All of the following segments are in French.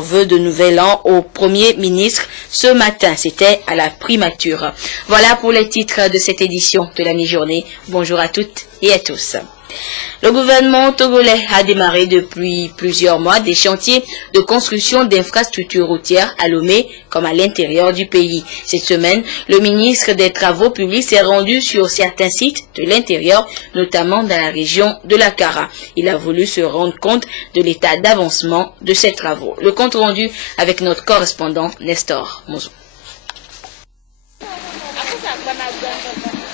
Vœux de nouvel an au Premier ministre ce matin. C'était à la primature. Voilà pour les titres de cette édition de la mi-journée. Bonjour à toutes et à tous. Le gouvernement togolais a démarré depuis plusieurs mois des chantiers de construction d'infrastructures routières à Lomé comme à l'intérieur du pays. Cette semaine, le ministre des Travaux publics s'est rendu sur certains sites de l'intérieur, notamment dans la région de la Kara. Il a voulu se rendre compte de l'état d'avancement de ces travaux. Le compte rendu avec notre correspondant Nestor Mouzou.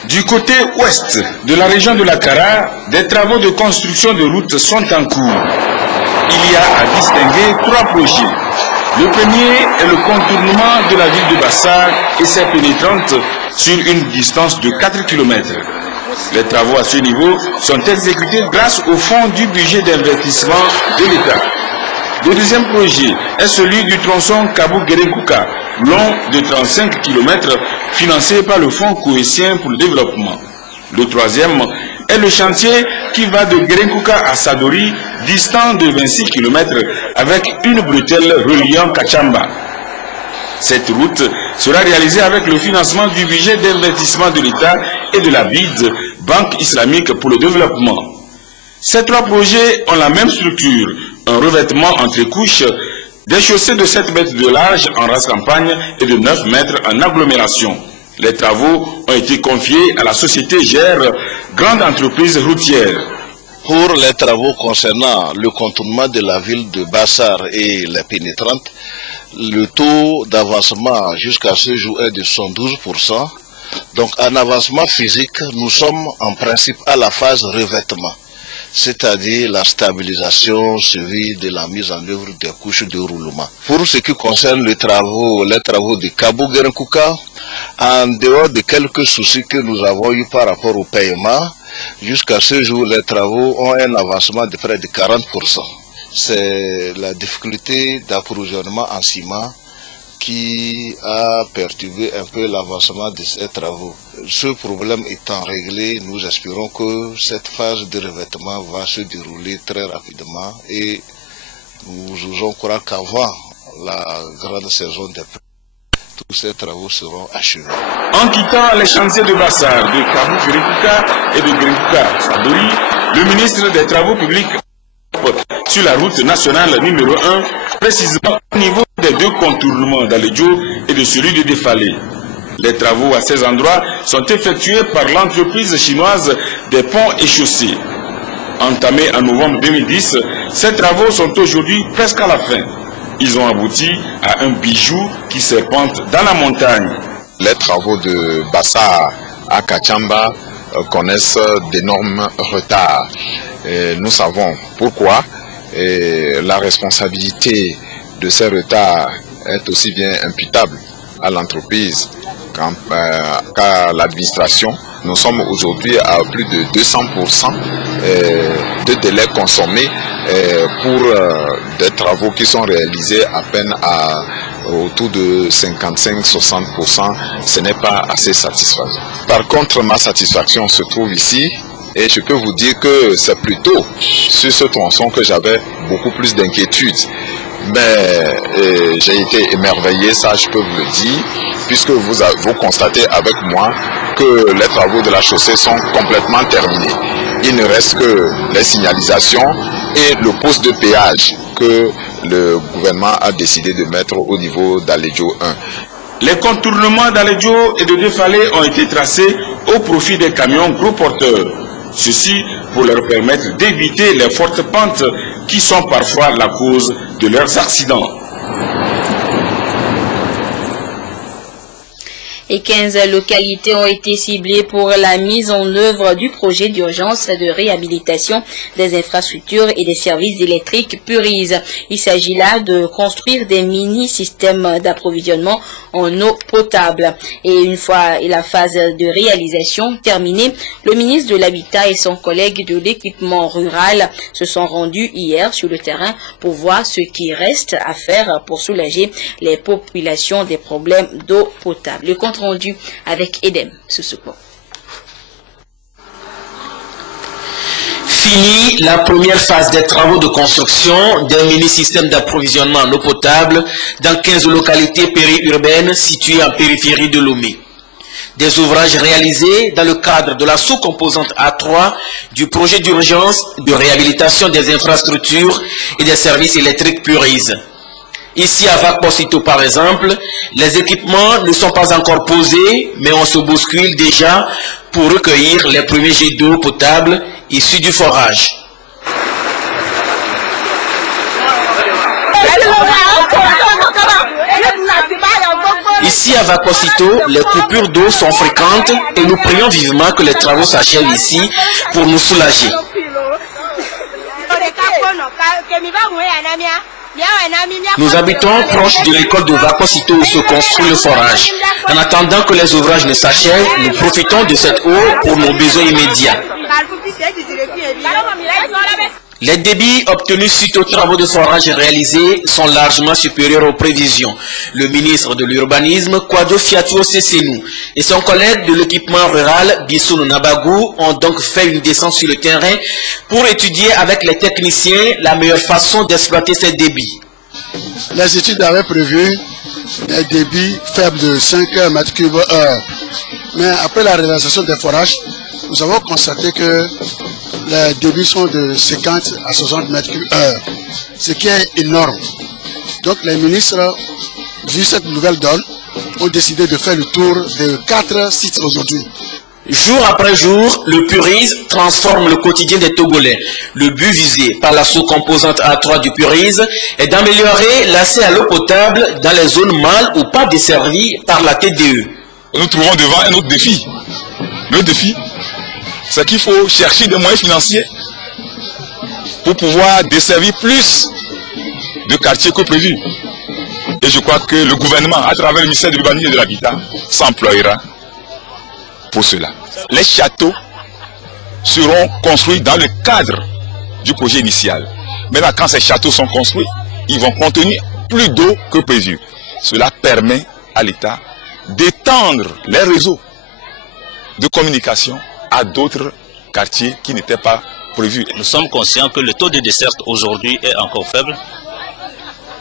Du côté ouest de la région de la Kara, des travaux de construction de routes sont en cours. Il y a à distinguer trois projets. Le premier est le contournement de la ville de Bassar et ses pénétrantes sur une distance de 4 km. Les travaux à ce niveau sont exécutés grâce au fonds du budget d'investissement de l'État. Le deuxième projet est celui du tronçon Kabou-Guérékouka, long de 35 km, financé par le Fonds cohésien pour le développement. Le troisième est le chantier qui va de Guérékouka à Sadori, distant de 26 km, avec une bretelle reliant Kachamba. Cette route sera réalisée avec le financement du budget d'investissement de l'État et de la BID, Banque islamique pour le développement. Ces trois projets ont la même structure, un revêtement entre couches, des chaussées de 7 mètres de large en race campagne et de 9 mètres en agglomération. Les travaux ont été confiés à la société GER, grande entreprise routière. Pour les travaux concernant le contournement de la ville de Bassar et les pénétrantes, le taux d'avancement jusqu'à ce jour est de 112%. Donc en avancement physique, nous sommes en principe à la phase revêtement, c'est-à-dire la stabilisation suivie de la mise en œuvre des couches de roulement. Pour ce qui concerne les travaux de Kabou-Guérékouka, en dehors de quelques soucis que nous avons eu par rapport au paiement, jusqu'à ce jour, les travaux ont un avancement de près de 40%. C'est la difficulté d'approvisionnement en ciment qui a perturbé un peu l'avancement de ces travaux. Ce problème étant réglé, nous espérons que cette phase de revêtement va se dérouler très rapidement et nous osons croire qu'avant la grande saison des pluies, tous ces travaux seront achevés. En quittant les chantiers de Bassar, de Kabou-Guérékouka et de Guérékouka-Sadori, le ministre des Travaux publics sur la route nationale numéro 1, précisément au niveau des deux contournements d'Aledjo et de celui de Défalé. Les travaux à ces endroits sont effectués par l'entreprise chinoise des ponts et chaussées. Entamés en novembre 2010, ces travaux sont aujourd'hui presque à la fin. Ils ont abouti à un bijou qui serpente dans la montagne. Les travaux de Bassar à Kachamba connaissent d'énormes retards. Et nous savons pourquoi. Et la responsabilité de ces retards est aussi bien imputable à l'entreprise qu'à l'administration. Nous sommes aujourd'hui à plus de 200% de délai consommé pour des travaux qui sont réalisés à peine autour de 55-60%. Ce n'est pas assez satisfaisant. Par contre, ma satisfaction se trouve ici. Et je peux vous dire que c'est plutôt sur ce tronçon que j'avais beaucoup plus d'inquiétude. Mais j'ai été émerveillé, ça je peux vous le dire, puisque vous constatez avec moi que les travaux de la chaussée sont complètement terminés. Il ne reste que les signalisations et le poste de péage que le gouvernement a décidé de mettre au niveau d'Aledjo 1. Les contournements d'Aledjo et de Défalé ont été tracés au profit des camions gros porteurs. Ceci pour leur permettre d'éviter les fortes pentes qui sont parfois la cause de leurs accidents. Et 15 localités ont été ciblées pour la mise en œuvre du projet d'urgence de réhabilitation des infrastructures et des services électriques Purise. Il s'agit là de construire des mini-systèmes d'approvisionnement en eau potable. Et une fois la phase de réalisation terminée, le ministre de l'Habitat et son collègue de l'équipement rural se sont rendus hier sur le terrain pour voir ce qui reste à faire pour soulager les populations des problèmes d'eau potable. Le compte rendu avec Edem Soussouko. Fini la première phase des travaux de construction d'un mini-système d'approvisionnement en eau potable dans 15 localités périurbaines situées en périphérie de Lomé. Des ouvrages réalisés dans le cadre de la sous-composante A3 du projet d'urgence de réhabilitation des infrastructures et des services électriques Purise. Ici à Vac-Pocito par exemple, les équipements ne sont pas encore posés, mais on se bouscule déjà pour recueillir les premiers jets d'eau potable issus du forage. Ici à Vac-Pocito, les coupures d'eau sont fréquentes et nous prions vivement que les travaux s'achèvent ici pour nous soulager. Nous habitons proche de l'école de Vac-Pocito où se construit le forage. En attendant que les ouvrages ne s'achèvent, nous profitons de cette eau pour nos besoins immédiats. Les débits obtenus suite aux travaux de forage réalisés sont largement supérieurs aux prévisions. Le ministre de l'Urbanisme, Kwadwo Fiatou Sessenou, et son collègue de l'équipement rural, Bissounou Nabagou, ont donc fait une descente sur le terrain pour étudier avec les techniciens la meilleure façon d'exploiter ces débits. Les études avaient prévu des débits faibles de 5 m3/h. Mais après la réalisation des forages, nous avons constaté que les débits sont de 50 à 60 m3/h, ce qui est énorme. Donc les ministres, vu cette nouvelle donne, ont décidé de faire le tour de 4 sites aujourd'hui. Jour après jour, le Purise transforme le quotidien des Togolais. Le but visé par la sous-composante A3 du Purise est d'améliorer l'accès à l'eau potable dans les zones mal ou pas desservies par la TDE. Nous trouvons devant un autre défi. Le défi, c'est qu'il faut chercher des moyens financiers pour pouvoir desservir plus de quartiers que prévu. Et je crois que le gouvernement, à travers le ministère de l'Urbanisme et de l'Habitat, s'emploiera pour cela. Les châteaux seront construits dans le cadre du projet initial. Maintenant, quand ces châteaux sont construits, ils vont contenir plus d'eau que prévu. Cela permet à l'État d'étendre les réseaux de communication à d'autres quartiers qui n'étaient pas prévus. Nous sommes conscients que le taux de desserte aujourd'hui est encore faible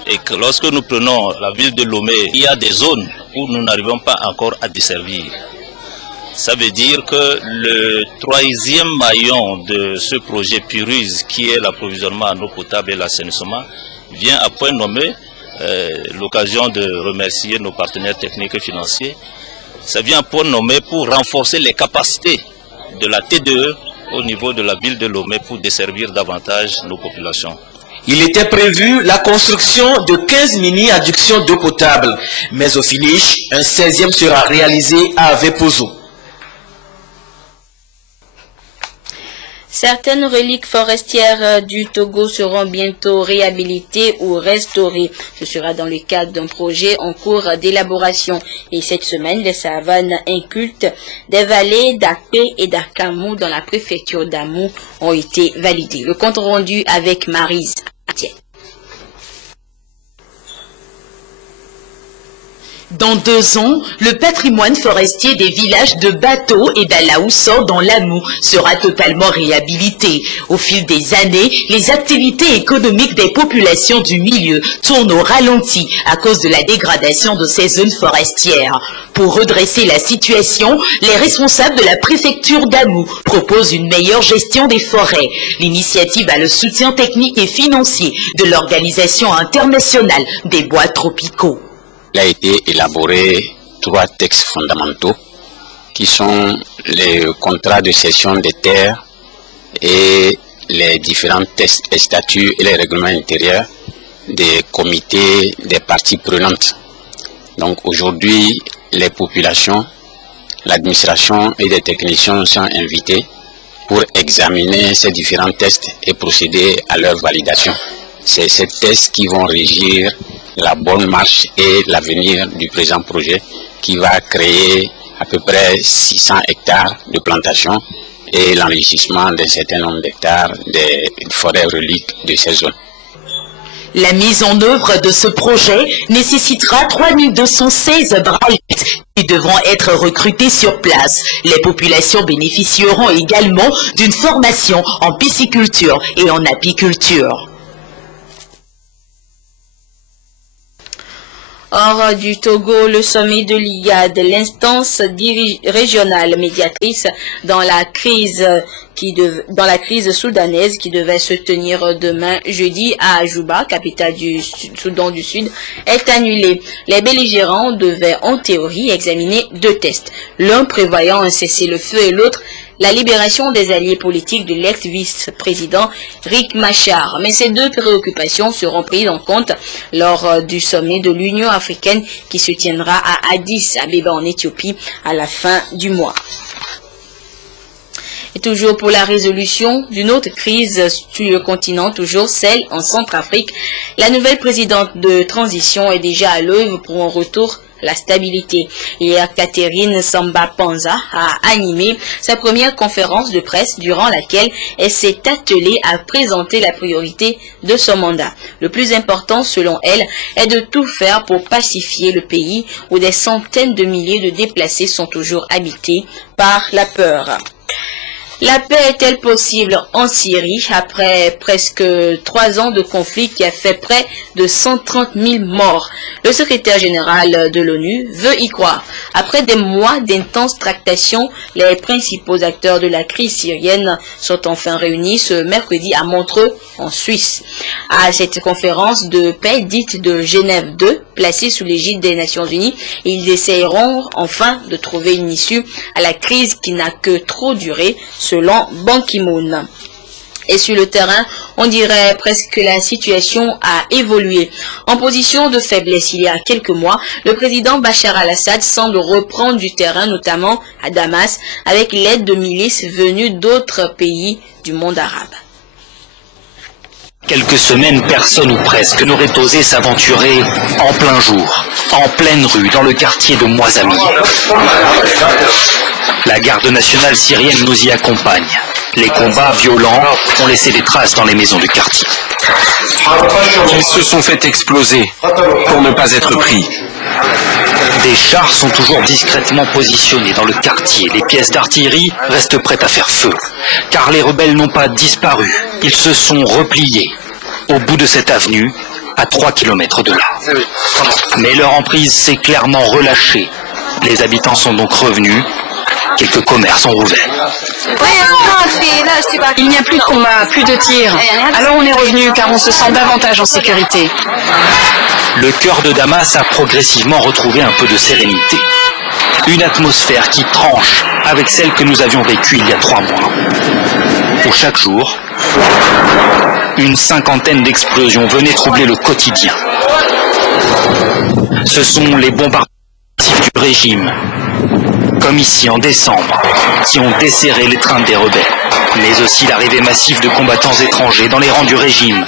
et que lorsque nous prenons la ville de Lomé, il y a des zones où nous n'arrivons pas encore à desservir. Ça veut dire que le troisième maillon de ce projet Purise, qui est l'approvisionnement en eau potable et l'assainissement, vient à point nommé. L'occasion de remercier nos partenaires techniques et financiers. Ça vient à point nommé pour renforcer les capacités de la TDE au niveau de la ville de Lomé pour desservir davantage nos populations. Il était prévu la construction de 15 mini-adductions d'eau potable, mais au finish, un 16e sera réalisé à Avepozo. Certaines reliques forestières du Togo seront bientôt réhabilitées ou restaurées. Ce sera dans le cadre d'un projet en cours d'élaboration. Et cette semaine, les savanes incultes des vallées d'Akpé et d'Akamou dans la préfecture d'Amou ont été validées. Le compte rendu avec Maryse. Dans 2 ans, le patrimoine forestier des villages de Bato et d'Alaoussor dans l'Amou sera totalement réhabilité. Au fil des années, les activités économiques des populations du milieu tournent au ralenti à cause de la dégradation de ces zones forestières. Pour redresser la situation, les responsables de la préfecture d'Amou proposent une meilleure gestion des forêts. L'initiative a le soutien technique et financier de l'Organisation internationale des bois tropicaux. Il a été élaboré 3 textes fondamentaux qui sont les contrats de cession des terres et les différents textes et statuts et les règlements intérieurs des comités des parties prenantes. Donc aujourd'hui, les populations, l'administration et les techniciens sont invités pour examiner ces différents textes et procéder à leur validation. C'est ces textes qui vont régir la bonne marche et l'avenir du présent projet qui va créer à peu près 600 hectares de plantations et l'enrichissement d'un certain nombre d'hectares des forêts reliques de ces zones. La mise en œuvre de ce projet nécessitera 3216 brailles qui devront être recrutés sur place. Les populations bénéficieront également d'une formation en pisciculture et en apiculture. Hors du Togo, le sommet de l'IGAD, l'instance régionale médiatrice dans la crise soudanaise qui devait se tenir demain jeudi à Juba, capitale du Soudan du Sud, est annulé. Les belligérants devaient en théorie examiner 2 tests, l'un prévoyant un cessez-le-feu et l'autre la libération des alliés politiques de l'ex-vice-président Riek Machar. Mais ces 2 préoccupations seront prises en compte lors du sommet de l'Union africaine qui se tiendra à Addis Abeba en Éthiopie à la fin du mois. Et toujours pour la résolution d'une autre crise sur le continent, toujours celle en Centrafrique, la nouvelle présidente de transition est déjà à l'œuvre pour un retour à la stabilité. Hier, Catherine Samba Panza a animé sa première conférence de presse durant laquelle elle s'est attelée à présenter la priorité de son mandat. Le plus important, selon elle, est de tout faire pour pacifier le pays où des centaines de milliers de déplacés sont toujours habités par la peur. La paix est-elle possible en Syrie après presque 3 ans de conflit qui a fait près de 130 000 morts? Le secrétaire général de l'ONU veut y croire. Après des mois d'intenses tractations, les principaux acteurs de la crise syrienne sont enfin réunis ce mercredi à Montreux, en Suisse. À cette conférence de paix dite de Genève 2, placée sous l'égide des Nations Unies, ils essayeront enfin de trouver une issue à la crise qui n'a que trop duré, selon Ban Ki-moon. Et sur le terrain, on dirait presque que la situation a évolué. En position de faiblesse il y a quelques mois, le président Bachar al-Assad semble reprendre du terrain, notamment à Damas, avec l'aide de milices venues d'autres pays du monde arabe. Quelques semaines, personne ou presque n'aurait osé s'aventurer en plein jour, en pleine rue, dans le quartier de Moazami. La garde nationale syrienne nous y accompagne. Les combats violents ont laissé des traces dans les maisons du quartier. Ils se sont fait exploser pour ne pas être pris. Des chars sont toujours discrètement positionnés dans le quartier. Les pièces d'artillerie restent prêtes à faire feu. Car les rebelles n'ont pas disparu. Ils se sont repliés au bout de cette avenue, à 3 km de là. Mais leur emprise s'est clairement relâchée. Les habitants sont donc revenus. Quelques commerces ont rouvert. Il n'y a plus de combat, plus de tirs. Alors on est revenu car on se sent davantage en sécurité. Le cœur de Damas a progressivement retrouvé un peu de sérénité. Une atmosphère qui tranche avec celle que nous avions vécue il y a 3 mois. Où chaque jour, une 50aine d'explosions venaient troubler le quotidien. Ce sont les bombardements du régime, comme ici en décembre, qui ont desserré l'étreinte des rebelles, mais aussi l'arrivée massive de combattants étrangers dans les rangs du régime,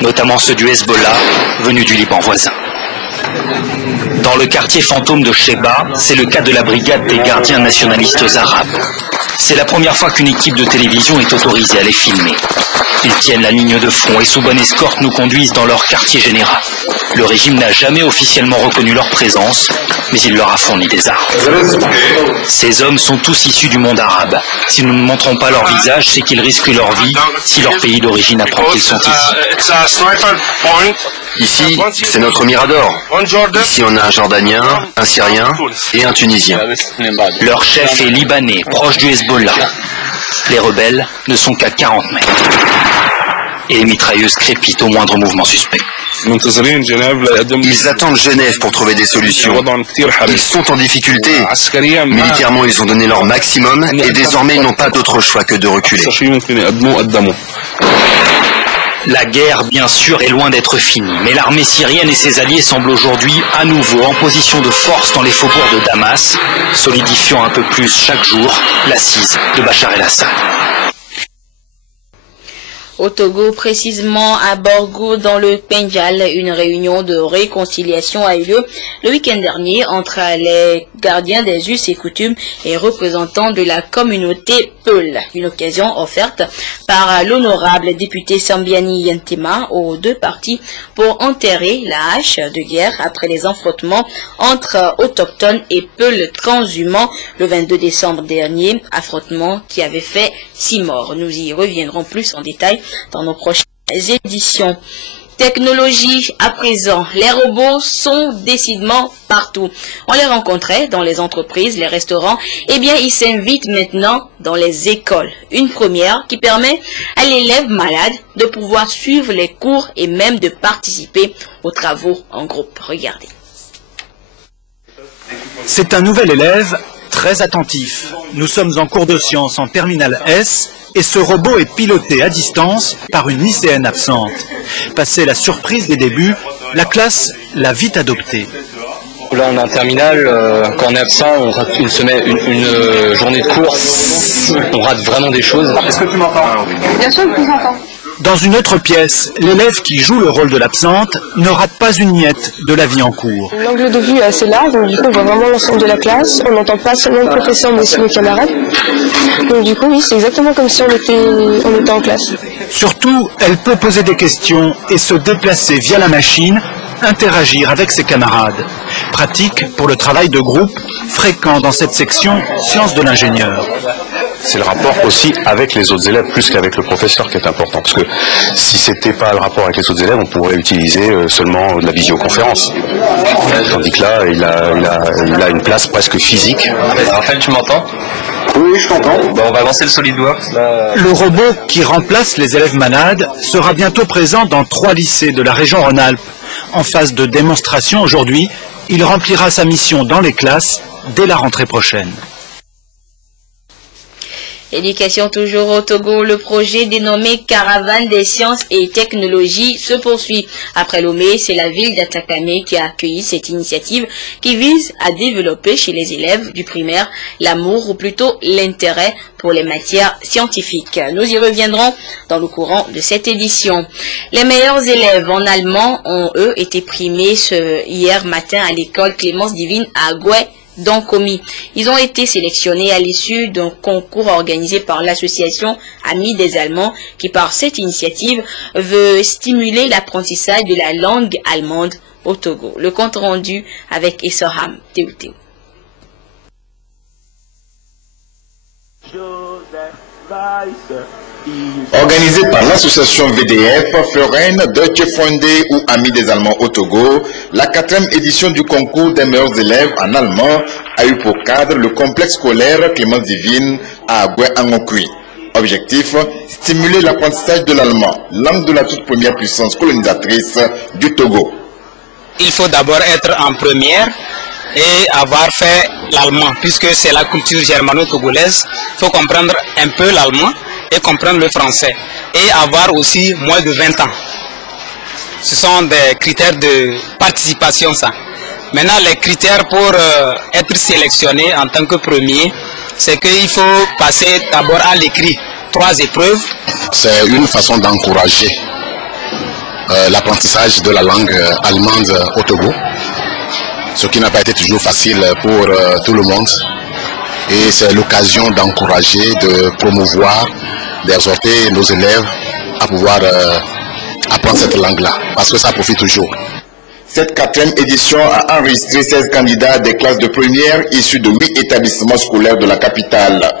notamment ceux du Hezbollah, venus du Liban voisin. Dans le quartier fantôme de Sheba, c'est le cas de la brigade des gardiens nationalistes arabes. C'est la première fois qu'une équipe de télévision est autorisée à les filmer. Ils tiennent la ligne de front et sous bonne escorte nous conduisent dans leur quartier général. Le régime n'a jamais officiellement reconnu leur présence, mais il leur a fourni des armes. Ces hommes sont tous issus du monde arabe. Si nous ne montrons pas leur visage, c'est qu'ils risquent leur vie si leur pays d'origine apprend qu'ils sont ici. Ici, c'est notre Mirador. Ici, on a un Jordanien, un Syrien et un Tunisien. Leur chef est libanais, proche du Hezbollah. Les rebelles ne sont qu'à 40 mètres. Et les mitrailleuses crépitent au moindre mouvement suspect. Ils attendent Genève pour trouver des solutions. Ils sont en difficulté. Militairement, ils ont donné leur maximum et désormais, ils n'ont pas d'autre choix que de reculer. La guerre, bien sûr, est loin d'être finie, mais l'armée syrienne et ses alliés semblent aujourd'hui à nouveau en position de force dans les faubourgs de Damas, solidifiant un peu plus chaque jour l'assise de Bachar el-Assad. Au Togo, précisément à Borgo, dans le Pendjal, une réunion de réconciliation a eu lieu le week-end dernier entre les gardiens des us et coutumes et représentants de la communauté Peul. Une occasion offerte par l'honorable député Sambiani Yantema aux deux parties pour enterrer la hache de guerre après les affrontements entre autochtones et Peul transhumants le 22 décembre dernier, affrontement qui avait fait 6 morts. Nous y reviendrons plus en détail dans nos prochaines éditions. Technologie à présent, les robots sont décidément partout. On les rencontrait dans les entreprises, les restaurants, et bien ils s'invitent maintenant dans les écoles. Une première qui permet à l'élève malade de pouvoir suivre les cours et même de participer aux travaux en groupe. Regardez. C'est un nouvel élève très attentif. Nous sommes en cours de sciences en terminale S et ce robot est piloté à distance par une lycéenne absente. Passé la surprise des débuts, la classe l'a vite adopté. Là on est en terminale, quand on est absent, on rate une journée de cours, on rate vraiment des choses. Est-ce que tu m'entends? Bien sûr que je vous entends. Dans une autre pièce, l'élève qui joue le rôle de l'absente ne rate pas une miette de la vie en cours. L'angle de vue est assez large, donc du coup on voit vraiment l'ensemble de la classe. On n'entend pas seulement le professeur mais aussi les camarades. Donc du coup oui, c'est exactement comme si on était en classe. Surtout, elle peut poser des questions et se déplacer via la machine, interagir avec ses camarades. Pratique pour le travail de groupe, fréquent dans cette section sciences de l'ingénieur. C'est le rapport aussi avec les autres élèves plus qu'avec le professeur qui est important. Parce que si c'était pas le rapport avec les autres élèves, on pourrait utiliser seulement de la visioconférence. Tandis que là, il a une place presque physique. Raphaël, tu m'entends? Oui, je t'entends. Bon, on va lancer le SolidWorks. Là. Le robot qui remplace les élèves malades sera bientôt présent dans 3 lycées de la région Rhône-Alpes. En phase de démonstration aujourd'hui, il remplira sa mission dans les classes dès la rentrée prochaine. Éducation toujours au Togo, le projet dénommé Caravane des sciences et technologies se poursuit. Après Lomé, c'est la ville d'Atakame qui a accueilli cette initiative qui vise à développer chez les élèves du primaire l'amour ou plutôt l'intérêt pour les matières scientifiques. Nous y reviendrons dans le courant de cette édition. Les meilleurs élèves en allemand ont eux été primés hier matin à l'école Clémence Divine à Agoué, dans Komi. Ils ont été sélectionnés à l'issue d'un concours organisé par l'association Amis des Allemands qui, par cette initiative, veut stimuler l'apprentissage de la langue allemande au Togo. Le compte rendu avec Essoham Théoutéou. Organisé par l'association VDF, Verein Deutsche Freunde ou Amis des Allemands au Togo, la 4e édition du concours des meilleurs élèves en allemand a eu pour cadre le complexe scolaire Clémence Divine à Agoué-Angokui. Objectif, stimuler l'apprentissage de l'allemand, langue de la toute première puissance colonisatrice du Togo. Il faut d'abord être en première et avoir fait l'allemand, puisque c'est la culture germano-togolaise. Il faut comprendre un peu l'allemand et comprendre le français. Et avoir aussi moins de 20 ans. Ce sont des critères de participation, ça. Maintenant, les critères pour être sélectionné en tant que premier, c'est qu'il faut passer d'abord à l'écrit 3 épreuves. C'est une façon d'encourager l'apprentissage de la langue allemande au Togo, ce qui n'a pas été toujours facile pour tout le monde. Et c'est l'occasion d'encourager, de promouvoir, d'exhorter nos élèves à pouvoir apprendre cette langue-là, parce que ça profite toujours. Cette 4e édition a enregistré 16 candidats des classes de première issus de 8 établissements scolaires de la capitale.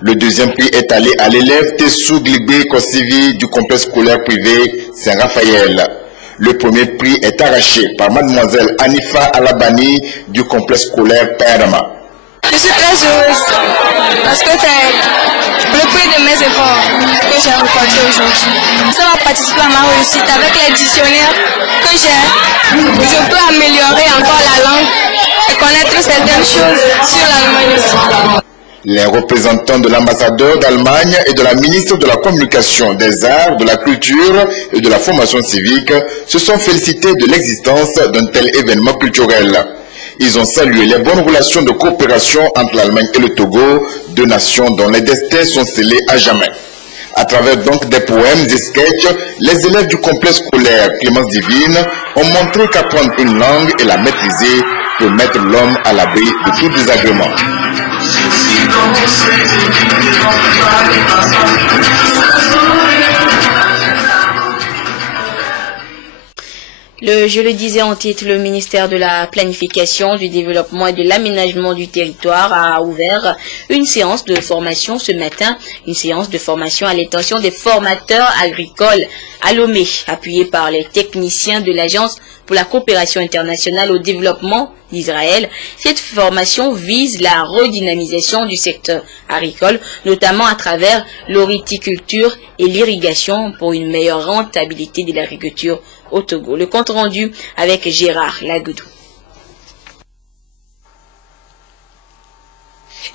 Le 2e prix est allé à l'élève Tessou Glibé Kosivi du complexe scolaire privé Saint-Raphaël. Le 1er prix est arraché par mademoiselle Anifa Alabani du complexe scolaire Perma. Je suis très heureuse parce que c'est le prix de mes efforts que j'ai rencontré aujourd'hui. Ça va participer à ma réussite avec les dictionnaires que j'ai. Je peux améliorer encore la langue et connaître certaines choses sur l'Allemagne aussi. Les représentants de l'ambassadeur d'Allemagne et de la ministre de la Communication, des Arts, de la Culture et de la Formation civique se sont félicités de l'existence d'un tel événement culturel. Ils ont salué les bonnes relations de coopération entre l'Allemagne et le Togo, 2 nations dont les destins sont scellés à jamais. À travers donc des poèmes et sketchs, les élèves du complexe scolaire Clémence Divine ont montré qu'apprendre une langue et la maîtriser peut mettre l'homme à l'abri de tout désagrément. Je le disais en titre, le ministère de la Planification, du Développement et de l'Aménagement du Territoire a ouvert une séance de formation ce matin, une séance de formation à l'intention des formateurs agricoles à Lomé, appuyée par les techniciens de l'Agence pour la coopération internationale au développement d'Israël. Cette formation vise la redynamisation du secteur agricole, notamment à travers l'horticulture et l'irrigation pour une meilleure rentabilité de l'agriculture au Togo. Le compte rendu avec Gérard Lagoudou.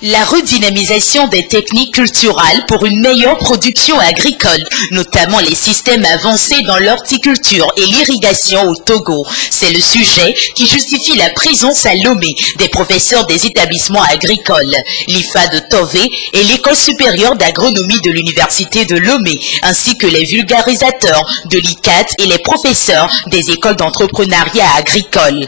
La redynamisation des techniques culturales pour une meilleure production agricole, notamment les systèmes avancés dans l'horticulture et l'irrigation au Togo. C'est le sujet qui justifie la présence à Lomé des professeurs des établissements agricoles, l'IFA de Tové et l'École supérieure d'agronomie de l'Université de Lomé, ainsi que les vulgarisateurs de l'ICAT et les professeurs des écoles d'entrepreneuriat agricole.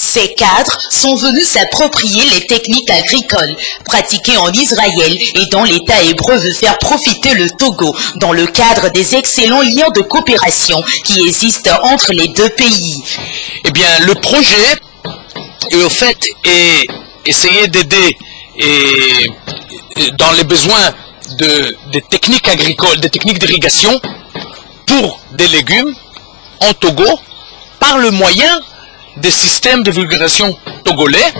Ces cadres sont venus s'approprier les techniques agricoles pratiquées en Israël et dont l'État hébreu veut faire profiter le Togo dans le cadre des excellents liens de coopération qui existent entre les deux pays. Eh bien, le projet, au fait, est essayer d'aider dans les besoins des techniques agricoles, des techniques d'irrigation pour des légumes en Togo par le moyen des systèmes de vulgarisation togolais.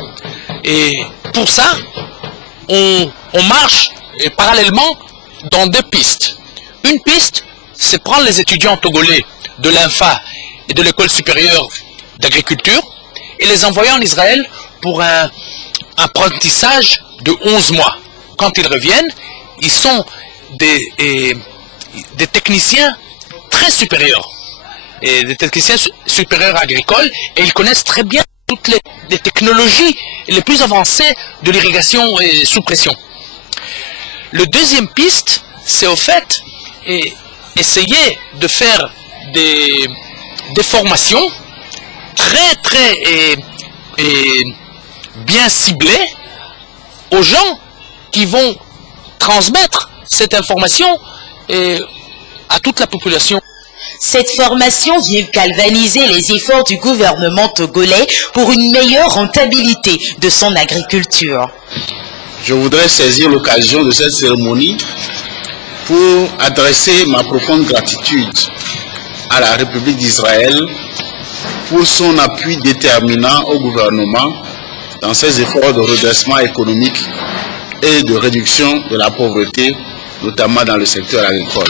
Et pour ça, on marche parallèlement dans deux pistes. Une piste, c'est prendre les étudiants togolais de l'INFA et de l'École supérieure d'agriculture et les envoyer en Israël pour un apprentissage de 11 mois. Quand ils reviennent, ils sont des techniciens très supérieurs. Et des techniciens supérieurs agricoles, et ils connaissent très bien toutes les technologies les plus avancées de l'irrigation sous pression. Le deuxième piste, c'est au fait essayer de faire des formations très bien ciblées aux gens qui vont transmettre cette information à toute la population. Cette formation vient galvaniser les efforts du gouvernement togolais pour une meilleure rentabilité de son agriculture. Je voudrais saisir l'occasion de cette cérémonie pour adresser ma profonde gratitude à la République d'Israël pour son appui déterminant au gouvernement dans ses efforts de redressement économique et de réduction de la pauvreté, notamment dans le secteur agricole.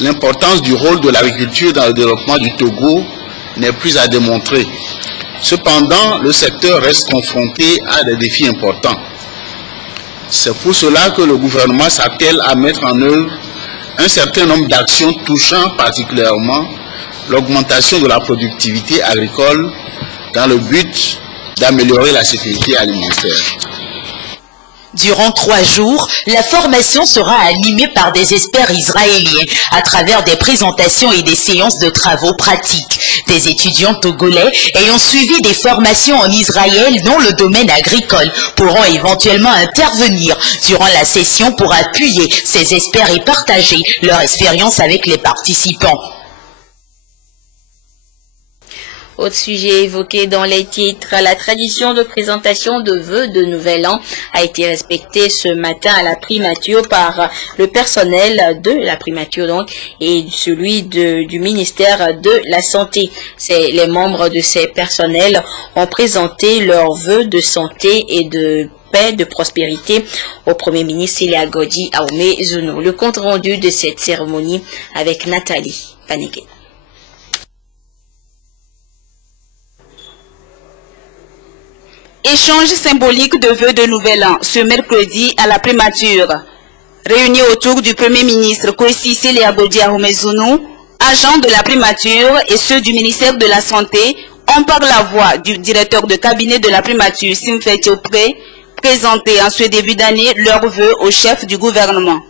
L'importance du rôle de l'agriculture dans le développement du Togo n'est plus à démontrer. Cependant, le secteur reste confronté à des défis importants. C'est pour cela que le gouvernement s'attelle à mettre en œuvre un certain nombre d'actions touchant particulièrement l'augmentation de la productivité agricole dans le but d'améliorer la sécurité alimentaire. Durant 3 jours, la formation sera animée par des experts israéliens à travers des présentations et des séances de travaux pratiques. Des étudiants togolais ayant suivi des formations en Israël dans le domaine agricole pourront éventuellement intervenir durant la session pour appuyer ces experts et partager leur expérience avec les participants. Autre sujet évoqué dans les titres, la tradition de présentation de vœux de Nouvel An a été respectée ce matin à la primature par le personnel de la primature donc et celui du ministère de la Santé. Les membres de ces personnels ont présenté leurs vœux de santé et de paix, de prospérité au Premier ministre Célia Godji Ahmed Zounou. Le compte rendu de cette cérémonie avec Nathalie Paniquet. Échange symbolique de vœux de Nouvel An ce mercredi à la primature. Réunis autour du Premier ministre Kwesi Célia Godji Ahmed Zounou, agents de la primature et ceux du ministère de la Santé ont par la voix du directeur de cabinet de la primature Simfet Diopre présenté en ce début d'année leurs vœux au chef du gouvernement.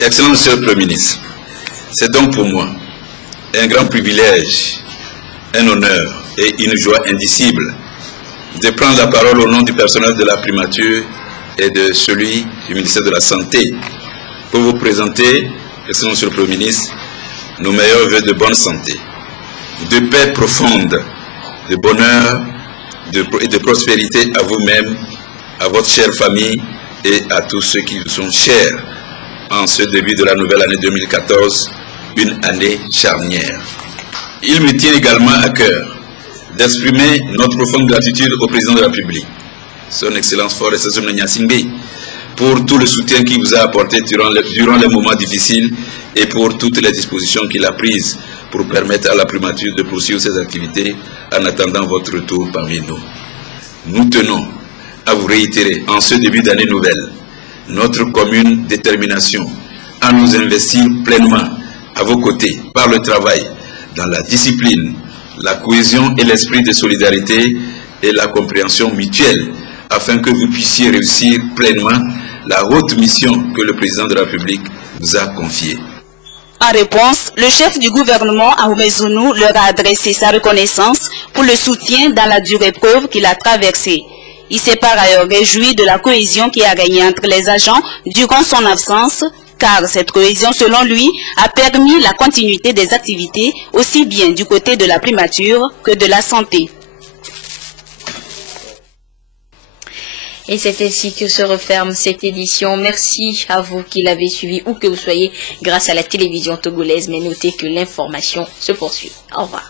Excellent Monsieur le Premier ministre, c'est donc pour moi un grand privilège, un honneur et une joie indicible de prendre la parole au nom du personnel de la primature et de celui du ministère de la Santé pour vous présenter, excellent Monsieur le Premier ministre, nos meilleurs vœux de bonne santé, de paix profonde, de bonheur et de prospérité à vous-même, à votre chère famille et à tous ceux qui vous sont chers en ce début de la nouvelle année 2014, une année charnière. Il me tient également à cœur d'exprimer notre profonde gratitude au président de la République, son Excellence Faure Sassou Nyasingbe, pour tout le soutien qu'il vous a apporté durant les moments difficiles et pour toutes les dispositions qu'il a prises pour permettre à la primature de poursuivre ses activités en attendant votre retour parmi nous. Nous tenons à vous réitérer en ce début d'année nouvelle notre commune détermination à nous investir pleinement à vos côtés par le travail, dans la discipline, la cohésion et l'esprit de solidarité et la compréhension mutuelle afin que vous puissiez réussir pleinement la haute mission que le président de la République vous a confiée. En réponse, le chef du gouvernement, Ahmed Zounou, leur a adressé sa reconnaissance pour le soutien dans la dure épreuve qu'il a traversée. Il s'est par ailleurs réjoui de la cohésion qui a régné entre les agents durant son absence, car cette cohésion, selon lui, a permis la continuité des activités aussi bien du côté de la primature que de la santé. Et c'est ainsi que se referme cette édition. Merci à vous qui l'avez suivi ou que vous soyez grâce à la télévision togolaise. Mais notez que l'information se poursuit. Au revoir.